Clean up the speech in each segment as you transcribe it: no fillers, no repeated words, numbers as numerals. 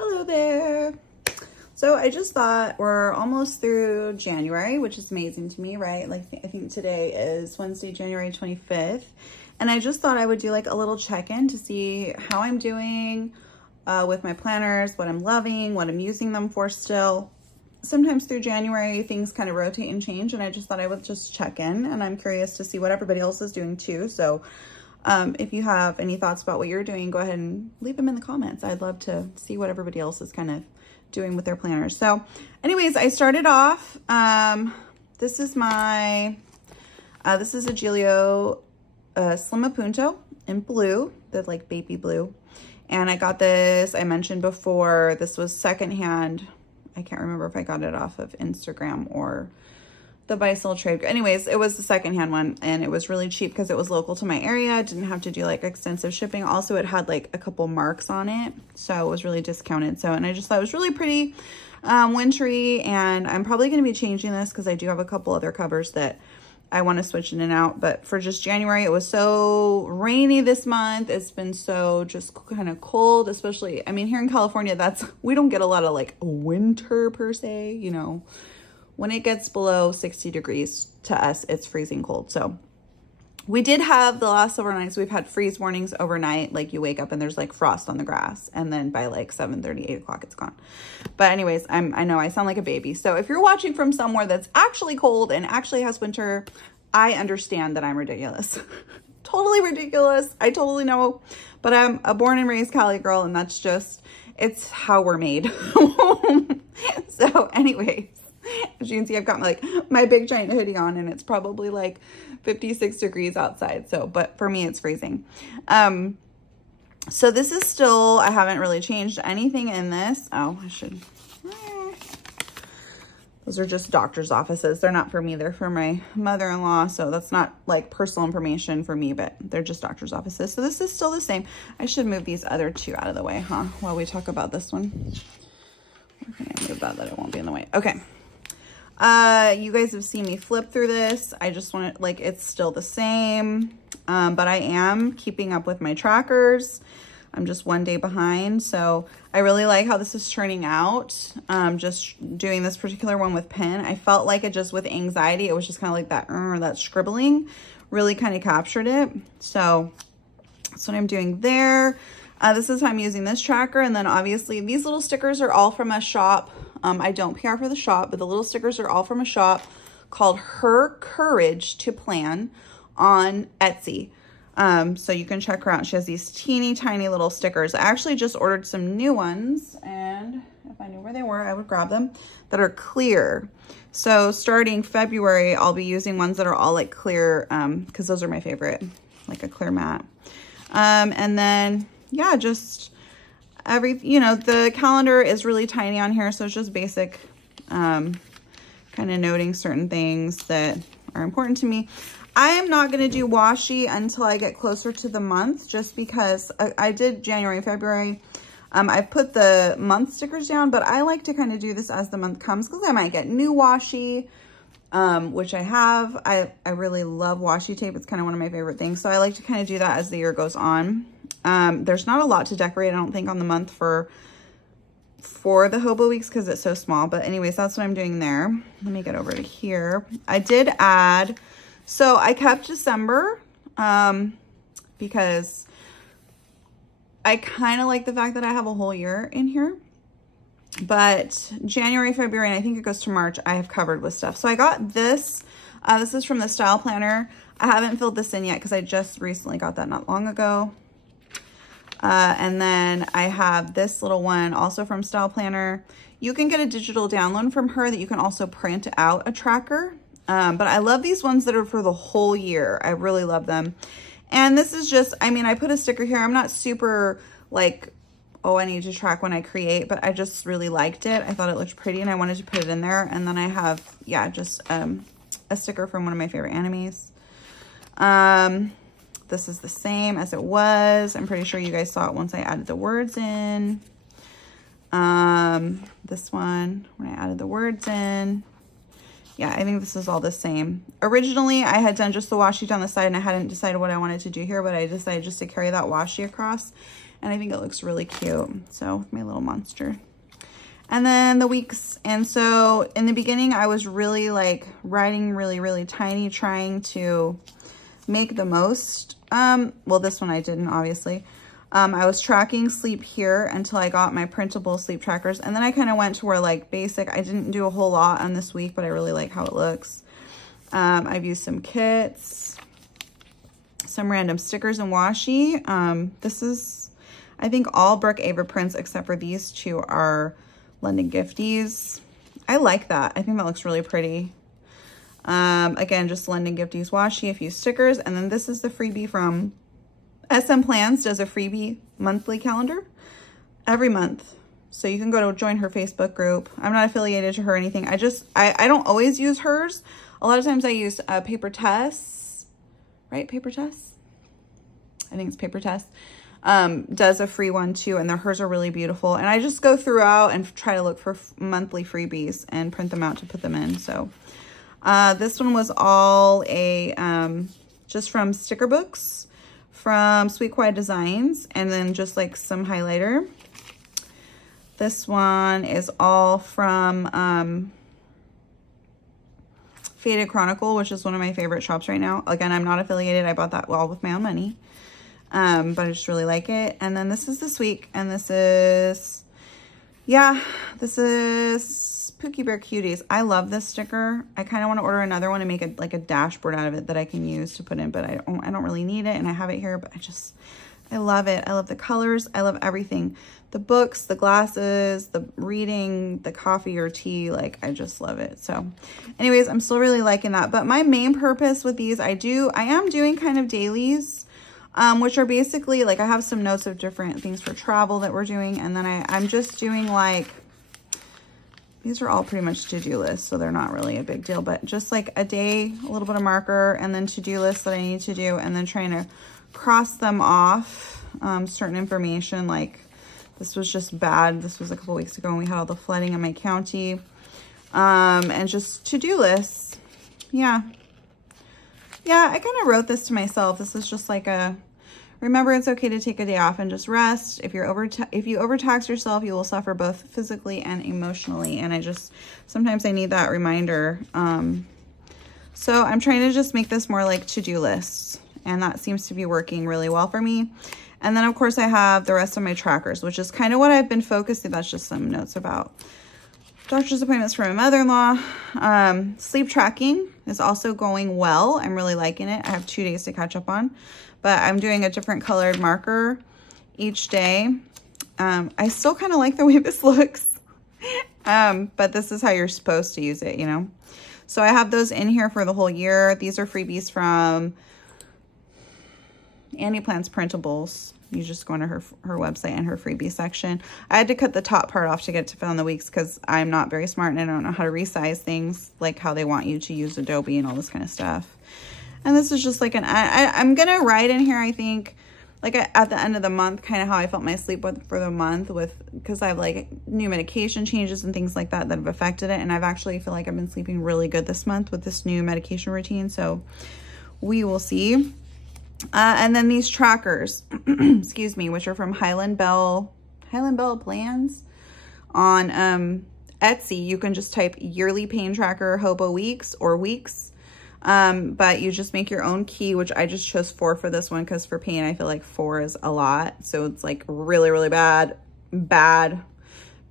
Hello there. So I just thought we're almost through January, which is amazing to me, right? Like I think today is Wednesday, January 25th. And I just thought I would do like a little check-in to see how I'm doing with my planners, what I'm loving, what I'm using them for still. Sometimes through January, things kind of rotate and change, and I just thought I would just check in, and I'm curious to see what everybody else is doing too. So if you have any thoughts about what you're doing, go ahead and leave them in the comments. I'd love to see what everybody else is kind of doing with their planners. So anyways, I started off, this is my, this is a Giglio Slim Appunto in blue, the like baby blue. And I got this, I mentioned before, this was secondhand. I can't remember if I got it off of Instagram or the Buy-Sell Trade. Anyways, it was the secondhand one, and it was really cheap because it was local to my area. I didn't have to do like extensive shipping. Also, it had like a couple marks on it, so it was really discounted. So, and I just thought it was really pretty wintry, and I'm probably going to be changing this because I do have a couple other covers that I want to switch in and out. But for just January, it was so rainy this month. It's been so just kind of cold, especially, I mean, here in California, we don't get a lot of like winter per se, you know. When it gets below 60 degrees to us, it's freezing cold. So we did have the last several nights, we've had freeze warnings overnight. Like you wake up and there's like frost on the grass, and then by like 7:30, 8 o'clock, it's gone. But anyways, I know I sound like a baby. So if you're watching from somewhere that's actually cold and actually has winter, I understand that I'm ridiculous. Totally ridiculous. I totally know, but I'm a born and raised Cali girl, and that's just, it's how we're made. So anyways, as you can see, I've got like my big giant hoodie on, and it's probably like 56 degrees outside. So, but for me, it's freezing. So this is still, I haven't really changed anything in this. Oh, I should. Those are just doctor's offices. They're not for me. They're for my mother-in-law. So that's not like personal information for me, but they're just doctor's offices. So this is still the same. I should move these other two out of the way, huh? While we talk about this one. Where can I move that it won't be in the way? Okay. You guys have seen me flip through this. I just want to, like, it's still the same, but I am keeping up with my trackers. I'm just one day behind. So I really like how this is turning out. Just doing this particular one with pen. I felt like it just with anxiety, it was just kind of like that scribbling really kind of captured it. So that's what I'm doing there. This is how I'm using this tracker. And then obviously these little stickers are all from a shop. I don't PR for the shop, but the little stickers are all from a shop called Her Courage to Plan on Etsy. So you can check her out. She has these teeny tiny little stickers. I actually just ordered some new ones, and if I knew where they were, I would grab them, that are clear. So starting February, I'll be using ones that are all like clear, because those are my favorite, like a clear matte. And then, yeah, just you know, the calendar is really tiny on here, so it's just basic, kind of noting certain things that are important to me. I am not going to do washi until I get closer to the month, just because I did January, February. I've put the month stickers down, but I like to kind of do this as the month comes, because I might get new washi, which I have. I really love washi tape. It's kind of one of my favorite things. So I like to kind of do that as the year goes on. There's not a lot to decorate, I don't think, on the month for the Hobo Weeks, because it's so small. But anyways, that's what I'm doing there. Let me get over to here. I did add, so I kept December, because I kind of like the fact that I have a whole year in here. But January, February, and I think it goes to March, I have covered with stuff. So I got this. This is from the Style Planner. I haven't filled this in yet because I just recently got that not long ago. And then I have this little one also from Style Planner. You can get a digital download from her that you can also print out a tracker. But I love these ones that are for the whole year. I really love them. And this is just, I mean, I put a sticker here. I'm not super like, oh, I need to track when I create, but I just really liked it. I thought it looked pretty and I wanted to put it in there. And then I have, yeah, just a sticker from one of my favorite animes. This is the same as it was. I'm pretty sure you guys saw it once I added the words in. This one, when I added the words in. Yeah, I think this is all the same. Originally, I had done just the washi down the side, and I hadn't decided what I wanted to do here, but I decided just to carry that washi across. And I think it looks really cute. So my little monster. And then the weeks. And so in the beginning, I was really like writing really tiny, trying to make the most. Well, this one I didn't, obviously. I was tracking sleep here until I got my printable sleep trackers. And then I kind of went to where like basic, I didn't do a whole lot on this week, but I really like how it looks. I've used some kits, some random stickers and washi. This is, I think all Brooke Ava prints except for these two are London Gifties. I like that. I think that looks really pretty. Again, just London Gifties washi, a few stickers. And then this is the freebie from SM Plans, does a freebie monthly calendar every month. So you can go to join her Facebook group. I'm not affiliated to her or anything. I don't always use hers. A lot of times I use Paper Tess, right? Paper Tess? I think it's Paper Tess. Does a free one too, and hers are really beautiful. And I just go throughout and try to look for monthly freebies and print them out to put them in. So this one was all a just from sticker books from Sweet Quiet Designs, and then just like some highlighter. This one is all from Faded Chronicle, which is one of my favorite shops right now. Again, I'm not affiliated. I bought that all with my own money. But I just really like it. And then this is this week, and this is, yeah, this is Pookie Bear Cuties. I love this sticker. I kind of want to order another one and make it like a dashboard out of it that I can use to put in, but I don't really need it, and I have it here, but I love it. I love the colors. I love everything. The books, the glasses, the reading, the coffee or tea, like I just love it. So anyways, I'm still really liking that. But my main purpose with these, I am doing kind of dailies, which are basically like I have some notes of different things for travel that we're doing. And then I'm just doing like, these are all pretty much to-do lists, so they're not really a big deal, but just like a day, a little bit of marker, and then to-do lists that I need to do, and then trying to cross them off, certain information. Like this was just bad. This was a couple weeks ago when we had all the flooding in my county, and just to-do lists. Yeah, I kind of wrote this to myself. This is just like a, remember, it's okay to take a day off and just rest. If you overtax yourself, you will suffer both physically and emotionally. And sometimes I need that reminder. So I'm trying to just make this more like to-do lists, and that seems to be working really well for me. And then of course I have the rest of my trackers, which is kind of what I've been focusing. That's just some notes about doctor's appointments for my mother-in-law. Sleep tracking is also going well. I'm really liking it. I have 2 days to catch up on, but I'm doing a different colored marker each day. I still kind of like the way this looks, but this is how you're supposed to use it, you know? So I have those in here for the whole year. These are freebies from Annie Plants Printables. You just go into her website and her freebie section. I had to cut the top part off to get to fill in the weeks because I'm not very smart and I don't know how to resize things, like how they want you to use Adobe and all this kind of stuff. And this is just like I'm going to write in here, I think, like at the end of the month, kind of how I felt my sleep for the month because I have like new medication changes and things like that have affected it. And I've actually feel like I've been sleeping really good this month with this new medication routine. So we will see. And then these trackers, excuse me, which are from Highland Bell Plans on Etsy. You can just type yearly pain tracker, Hobo weeks or weeks. But you just make your own key, which I just chose 4 for this one because for pain, I feel like 4 is a lot. So it's like really, really bad,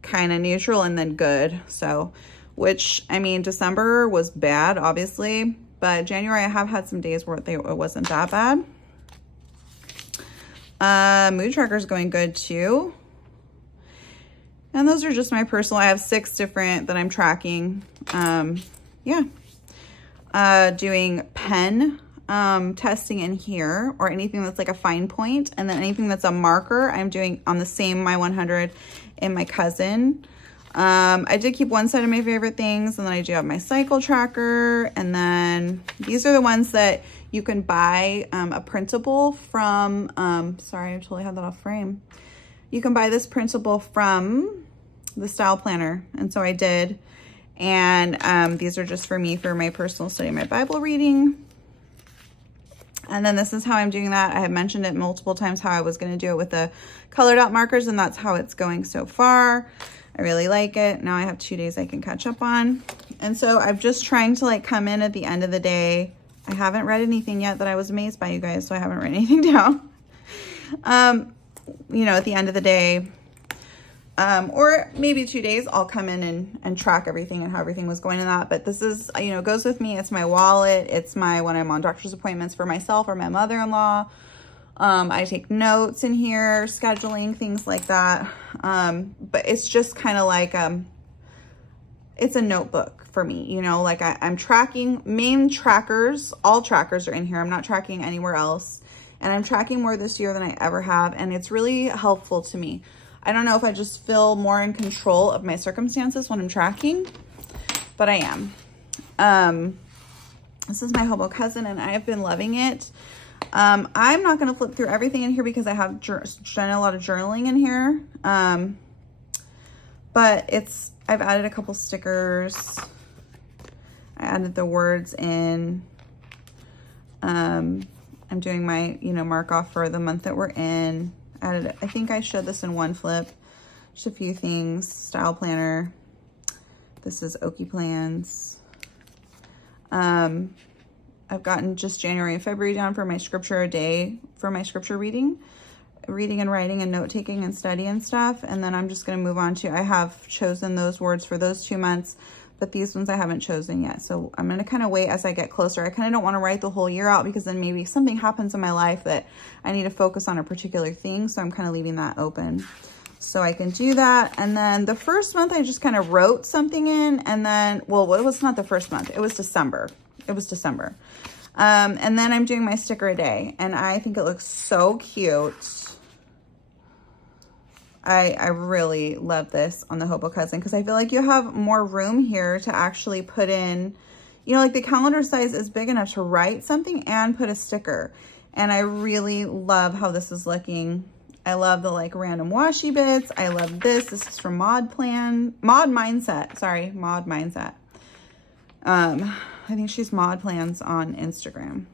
kind of neutral, and then good. So, which, I mean, December was bad, obviously, but January, I have had some days where it wasn't that bad. Mood tracker is going good too. And those are just my personal, I have 6 different that I'm tracking. Yeah. Doing pen testing in here, or anything that's like a fine point, and then anything that's a marker I'm doing on the same My 100 in my cousin. I did keep one set of my favorite things, and then I do have my cycle tracker, and then these are the ones that you can buy a printable from, sorry, I totally had that off frame. You can buy this printable from the Style Planner, and so I did. And these are just for me for my personal study, my Bible reading. And then this is how I'm doing that. I have mentioned it multiple times how I was going to do it with the color dot markers, and that's how it's going so far. I really like it. Now I have 2 days I can catch up on. And so I'm just trying to like come in at the end of the day. I haven't read anything yet that I was amazed by, you guys, so I haven't written anything down. You know, at the end of the day, or maybe 2 days, I'll come in and track everything and how everything was going in that. But this is, you know, goes with me. It's my wallet. It's my, when I'm on doctor's appointments for myself or my mother-in-law. I take notes in here, scheduling, things like that. But it's just kind of like, it's a notebook for me, you know, like I'm tracking main trackers. All trackers are in here. I'm not tracking anywhere else. And I'm tracking more this year than I ever have. And it's really helpful to me. I don't know if I just feel more in control of my circumstances when I'm tracking, but I am. This is my Hobo Cousin, and I have been loving it. I'm not going to flip through everything in here because I have done a lot of journaling in here. But I've added a couple stickers. I added the words in. I'm doing my, you know, mark off for the month that we're in. Added, I think I showed this in one flip. Just a few things. Style planner. This is Okie Plans. I've gotten just January and February down for my scripture a day for my scripture reading and writing and note taking and study and stuff. And then I'm just going to move on to, I have chosen those words for those 2 months, but these ones I haven't chosen yet. So I'm going to kind of wait as I get closer. I kind of don't want to write the whole year out because then maybe something happens in my life that I need to focus on a particular thing. So I'm kind of leaving that open so I can do that. And then the first month I just kind of wrote something in, and then, well, it was not the first month. It was December. It was December. And then I'm doing my sticker a day, and I think it looks so cute. I really love this on the Hobo Cousin because I feel like you have more room here to actually put in, you know, like the calendar size is big enough to write something and put a sticker. And I really love how this is looking. I love the like random washi bits. I love this. This is from Mod Mindset. Sorry, Mod Mindset. I think she's Mod Plans on Instagram.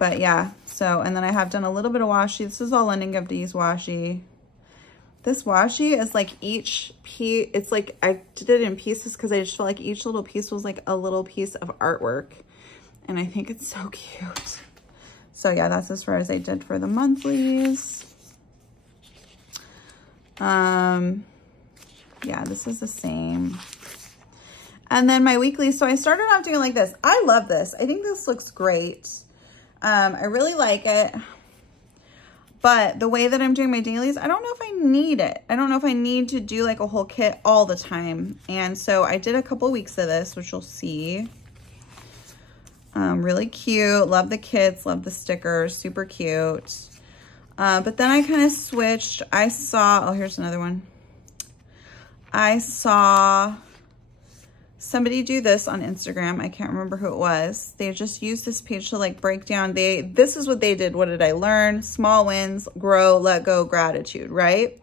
But yeah, so, and then I have done a little bit of washi. This is all London Gift Ease washi. This washi is like each piece, it's like I did it in pieces because I just felt like each little piece was like a little piece of artwork. And I think it's so cute. So yeah, that's as far as I did for the monthlies. Yeah, this is the same. And then my weekly, so I started off doing like this. I love this. I think this looks great. I really like it. But the way that I'm doing my dailies, I don't know if I need it. I don't know if I need to do like a whole kit all the time. And so I did a couple weeks of this, which you'll see. Really cute. Love the kits. Love the stickers. Super cute. But then I kind of switched. I saw, oh, here's another one. I saw somebody do this on Instagram. I can't remember who it was. They just used this page to like break down. This is what they did. What did I learn? Small wins, grow, let go, gratitude, right?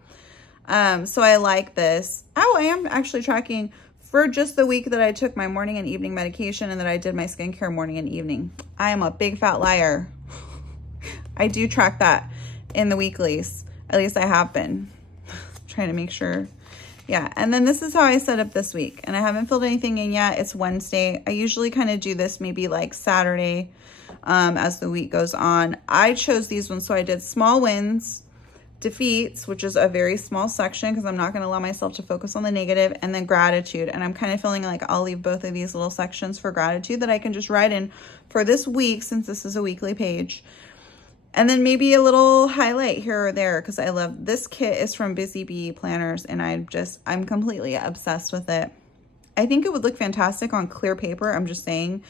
So I like this. Oh, I am actually tracking for just the week that I took my morning and evening medication and that I did my skincare morning and evening. I am a big fat liar. I do track that in the weeklies. At least I have been. Trying to make sure. Yeah, and then this is how I set up this week. And I haven't filled anything in yet. It's Wednesday. I usually kind of do this maybe like Saturday as the week goes on. I chose these ones. So I did small wins, defeats, which is a very small section because I'm not going to allow myself to focus on the negative, and then gratitude. And I'm kind of feeling like I'll leave both of these little sections for gratitude that I can just write in for this week since this is a weekly page. And then maybe a little highlight here or there because I love this kit is from Busy Bee Planners, and I'm completely obsessed with it. I think it would look fantastic on clear paper. I'm just saying,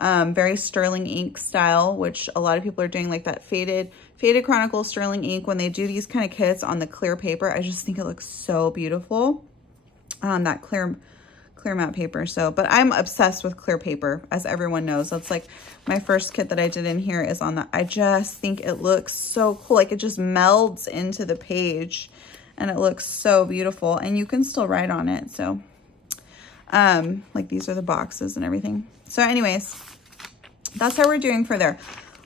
very sterling ink style, which a lot of people are doing, like that faded Chronicle sterling ink when they do these kind of kits on the clear paper. I just think it looks so beautiful on that clear matte paper. So, but I'm obsessed with clear paper, as everyone knows. That's like my first kit that I did in here is on that. I just think it looks so cool. Like it just melds into the page and it looks so beautiful, and you can still write on it. So, like these are the boxes and everything. So anyways, that's how we're doing for there.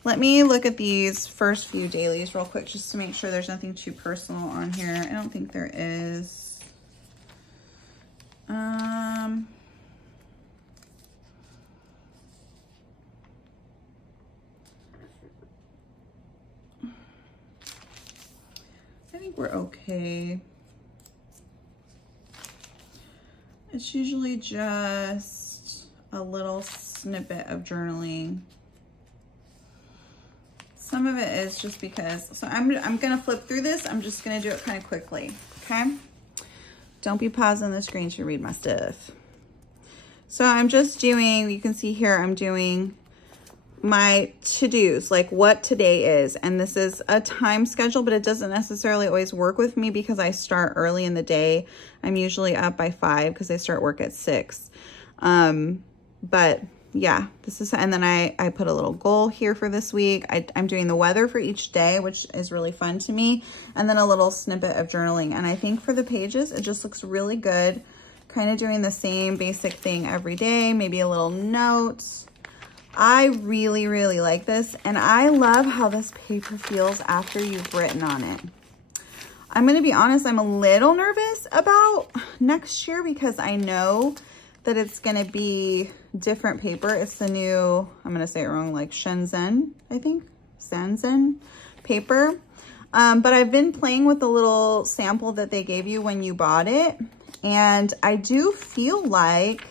Let me look at these first few dailies real quick just to make sure there's nothing too personal on here. I don't think there is. I think we're okay. It's usually just a little snippet of journaling. Some of it is just because, so I'm gonna flip through this. I'm just gonna do it kind of quickly, okay? Don't be pausing the screen to read my stuff. So I'm just doing, you can see here, I'm doing my to-dos, like what today is. And this is a time schedule, but it doesn't necessarily always work with me because I start early in the day. I'm usually up by 5 because I start work at 6. But yeah, this is, and then I put a little goal here for this week. I'm doing the weather for each day, which is really fun to me. And then a little snippet of journaling. And I think for the pages, it just looks really good. Kind of doing the same basic thing every day, maybe a little note. I really, really like this. And I love how this paper feels after you've written on it. I'm going to be honest, I'm a little nervous about next year because I know that it's going to be different paper. It's the new, I'm going to say it wrong, like Shenzhen, I think, Shenzhen paper. But I've been playing with the little sample that they gave you when you bought it. And I do feel like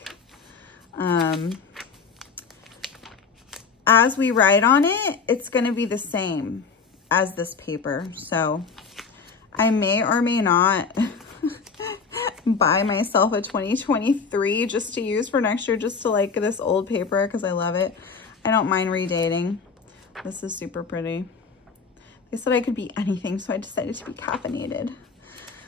as we write on it, it's going to be the same as this paper. So I may or may not buy myself a 2023 just to use for next year, just to like this old paper because I love it. I don't mind redating. This is super pretty. They said I could be anything, so I decided to be caffeinated.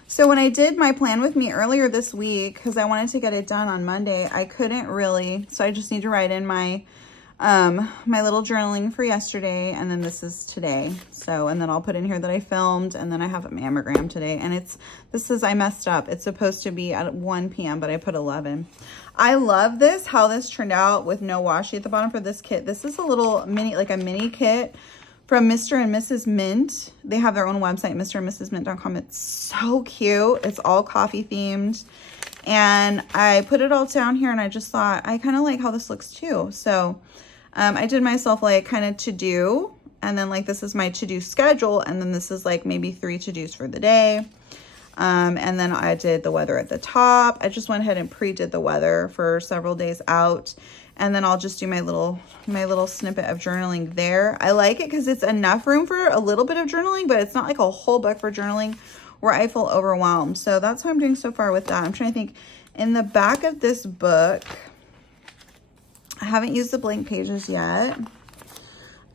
So when I did my plan with me earlier this week, because I wanted to get it done on Monday, I couldn't really, so I just need to write in my my little journaling for yesterday, and then this is today. So, and then I'll put in here that I filmed, and then I have a mammogram today, and I messed up. It's supposed to be at 1 p.m., but I put 11. I love this, how this turned out with no washi at the bottom for this kit. This is a little mini, like a mini kit from Mr. and Mrs. Mint. They have their own website, mrandmrsmint.com. It's so cute. It's all coffee themed. And I put it all down here, and I just thought, I kind of like how this looks too. So I did myself like kind of to-do, and then like this is my to-do schedule, and then this is like maybe 3 to-dos for the day. And then I did the weather at the top. I just went ahead and pre-did the weather for several days out. And then I'll just do my little snippet of journaling there. I like it because it's enough room for a little bit of journaling, but it's not like a whole book for journaling where I feel overwhelmed. So that's what I'm doing so far with that. I'm trying to think. In the back of this book, I haven't used the blank pages yet.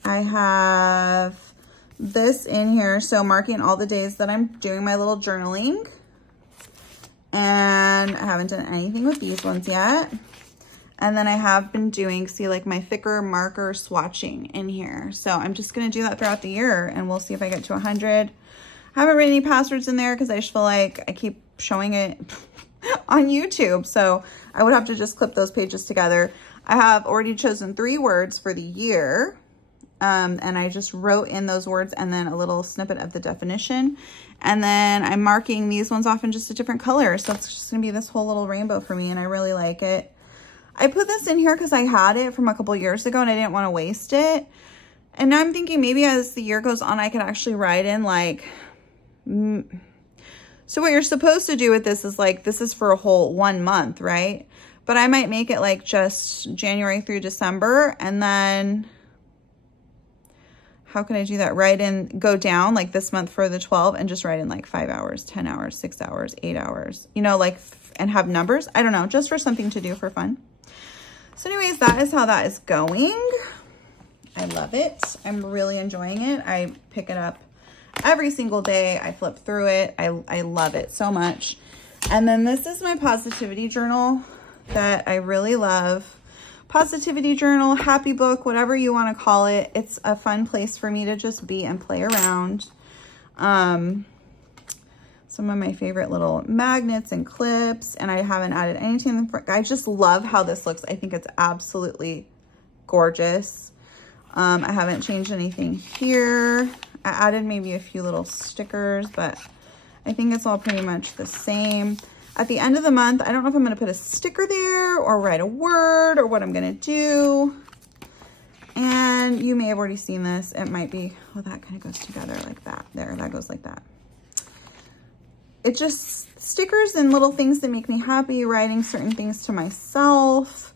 I have this in here, so marking all the days that I'm doing my little journaling. And I haven't done anything with these ones yet. And then I have been doing, see, like my thicker marker swatching in here. So I'm just going to do that throughout the year, and we'll see if I get to 100. I haven't written any passwords in there because I just feel like I keep showing it on YouTube. So I would have to just clip those pages together. I have already chosen 3 words for the year. And I just wrote in those words and then a little snippet of the definition. And then I'm marking these ones off in just a different color. So it's just going to be this whole little rainbow for me, and I really like it. I put this in here because I had it from a couple years ago and I didn't want to waste it. And now I'm thinking maybe as the year goes on, I could actually write in like, so what you're supposed to do with this is like, this is for a whole 1 month, right? But I might make it like just January through December, and then how can I do that? Write in, go down like this month for the 12 and just write in like 5 hours, 10 hours, 6 hours, 8 hours, you know, like, and have numbers. I don't know, just for something to do for fun. So anyways, that is how that is going. I love it. I'm really enjoying it. I pick it up every single day. I flip through it. I love it so much. And then this is my positivity journal that I really love. Positivity journal, happy book, whatever you want to call it. It's a fun place for me to just be and play around. Some of my favorite little magnets and clips, and I haven't added anything in the front. I just love how this looks. I think it's absolutely gorgeous. I haven't changed anything here. I added maybe a few little stickers, but I think it's all pretty much the same. At the end of the month, I don't know if I'm going to put a sticker there or write a word or what I'm going to do. And you may have already seen this. It might be, oh, that kind of goes together like that. There, that goes like that. It's just stickers and little things that make me happy, writing certain things to myself,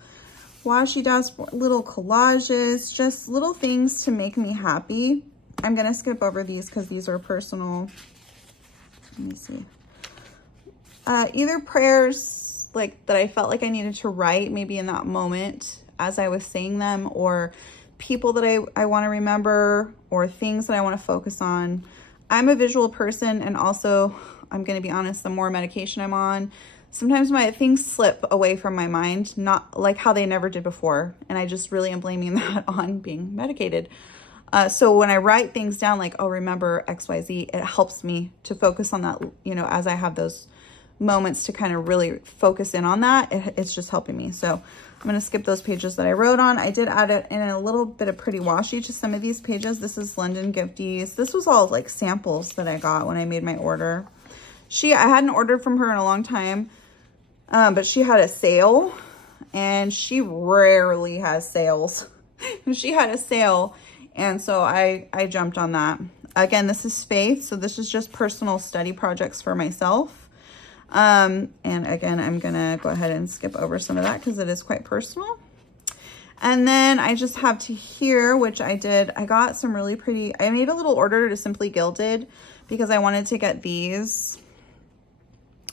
washi dashboard, little collages, just little things to make me happy. I'm going to skip over these because these are personal. Let me see. Either prayers like that I felt like I needed to write maybe in that moment as I was saying them, or people that I want to remember, or things that I want to focus on. I'm a visual person, and also, I'm going to be honest, the more medication I'm on, sometimes my things slip away from my mind, not like how they never did before. And I just really am blaming that on being medicated. So when I write things down, like, oh, remember XYZ, it helps me to focus on that, you know, as I have those moments to kind of really focus in on that. It's just helping me. So I'm going to skip those pages that I wrote on. I did add in a little bit of pretty washi to some of these pages. This is London Gifties. This was all like samples that I got when I made my order. I hadn't ordered from her in a long time, but she had a sale, and she rarely has sales. She had a sale, and so I jumped on that. Again, this is Faith, so this is just personal study projects for myself. And again, I'm gonna go ahead and skip over some of that because it is quite personal. And then I just have to here, which I did, I got some really pretty, I made a little order to Simply Gilded because I wanted to get these.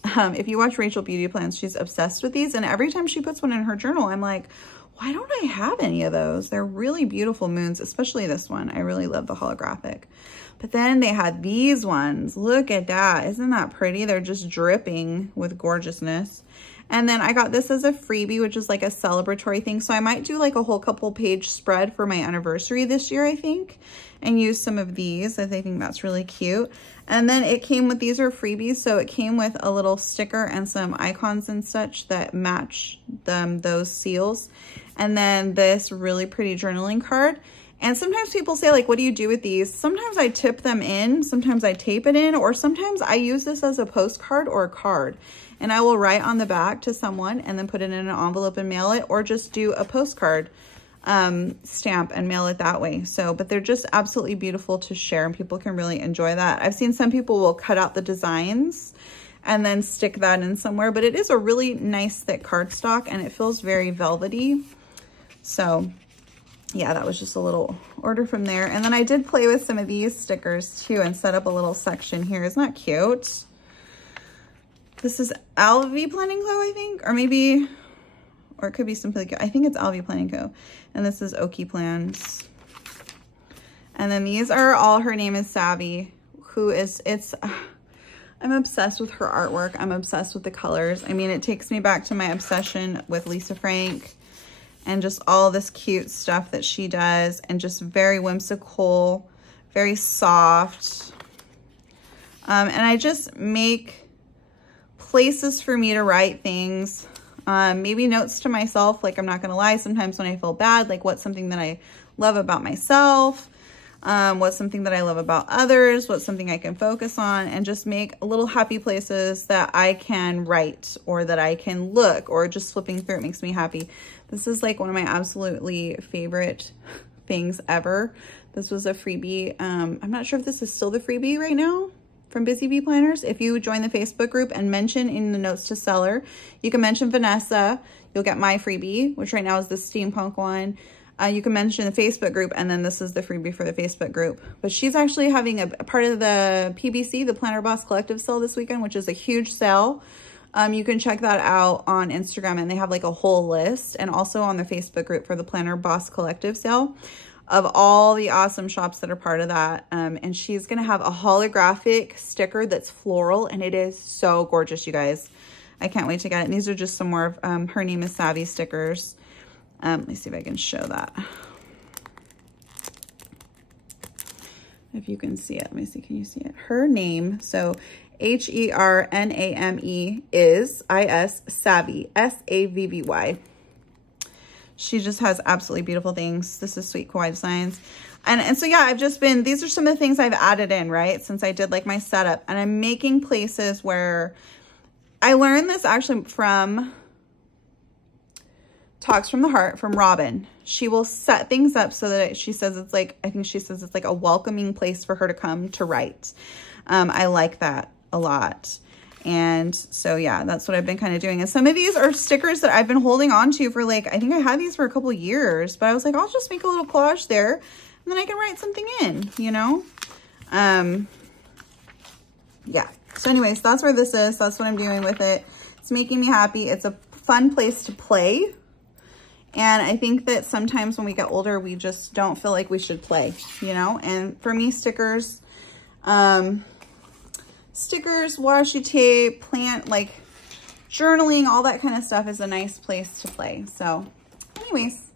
If you watch Rachel Beauty Plans, she's obsessed with these. And every time she puts one in her journal, I'm like, why don't I have any of those? They're really beautiful moons, especially this one. I really love the holographic. But then they had these ones. Look at that. Isn't that pretty? They're just dripping with gorgeousness. And then I got this as a freebie, which is like a celebratory thing. So I might do like a whole couple page spread for my anniversary this year, I think, and use some of these. I think that's really cute. And then it came with, these are freebies. So it came with a little sticker and some icons and such that match those seals. And then this really pretty journaling card. And sometimes people say, like, what do you do with these? Sometimes I tip them in, sometimes I tape it in, or sometimes I use this as a postcard or a card. And I will write on the back to someone and then put it in an envelope and mail it, or just do a postcard stamp and mail it that way. So, but they're just absolutely beautiful to share, and people can really enjoy that. I've seen some people will cut out the designs and then stick that in somewhere, but it is a really nice thick cardstock and it feels very velvety. So yeah, that was just a little order from there. And then I did play with some of these stickers too and set up a little section here. Isn't that cute? This is Alvi Planning Co, I think, or maybe, or it could be Simply Cute. I think it's Alvi Planning Co. And this is Oki Plans. And then these are all, her name is Savvy, who is, I'm obsessed with her artwork. I'm obsessed with the colors. I mean, it takes me back to my obsession with Lisa Frank and just all this cute stuff that she does, and just very whimsical, very soft. And I just make places for me to write things, maybe notes to myself. Like, I'm not gonna lie, sometimes when I feel bad, like, what's something that I love about myself, what's something that I love about others, what's something I can focus on, and just make little happy places that I can write, or that I can look, or just flipping through it makes me happy. This is like one of my absolutely favorite things ever. This was a freebie. I'm not sure if this is still the freebie right now from Busy Bee Planners. If you join the Facebook group and mention in the notes to seller, you can mention Vanessa, you'll get my freebie, which right now is the steampunk one. You can mention the Facebook group, and then this is the freebie for the Facebook group. But she's actually having a part of the PBC, the Planner Boss Collective sale this weekend, which is a huge sale. You can check that out on Instagram, and they have like a whole list, and also on the Facebook group for the Planner Boss Collective sale of all the awesome shops that are part of that. And she's going to have a holographic sticker that's floral, and it is so gorgeous, you guys. I can't wait to get it. And these are just some more of her name is Savvy stickers. Let me see if I can show that. If you can see it, let me see, can you see it? Her name, so H-E-R-N-A-M-E is I-S Savvy, S-A-V-V-Y. She just has absolutely beautiful things. This is Sweet Kawaii Designs. And so yeah, I've just been, these are some of the things I've added in, right? Since I did like my setup, and I'm making places where I learned this actually from Talks from the Heart from Robin. She will set things up so that she says it's like, I think she says it's like a welcoming place for her to come to write. I like that a lot. And so yeah, that's what I've been kind of doing. And some of these are stickers that I've been holding on to for like, I think I had these for a couple years, but I was like, I'll just make a little collage there and then I can write something in, you know? Yeah. So anyways, that's where this is. That's what I'm doing with it. It's making me happy. It's a fun place to play. And I think that sometimes when we get older, we just don't feel like we should play, you know? And for me, stickers, washi tape, plant, like journaling, all that kind of stuff is a nice place to play. So anyways,